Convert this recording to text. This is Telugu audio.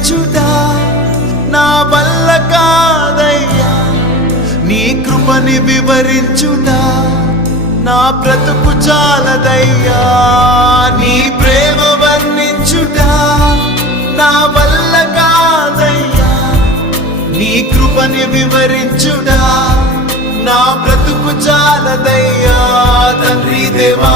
స్తుతించుట నా వల్ల కాదయ్యా, నీ కృపని వివరించుట నా బ్రతుకు చాలదయ్యా, నీ ప్రేమ వర్ణించుట నా వల్ల కాదయ్యా, నీ కృపని వివరించుట నా బ్రతుకు చాలదయ్యా. తండ్రి దేవా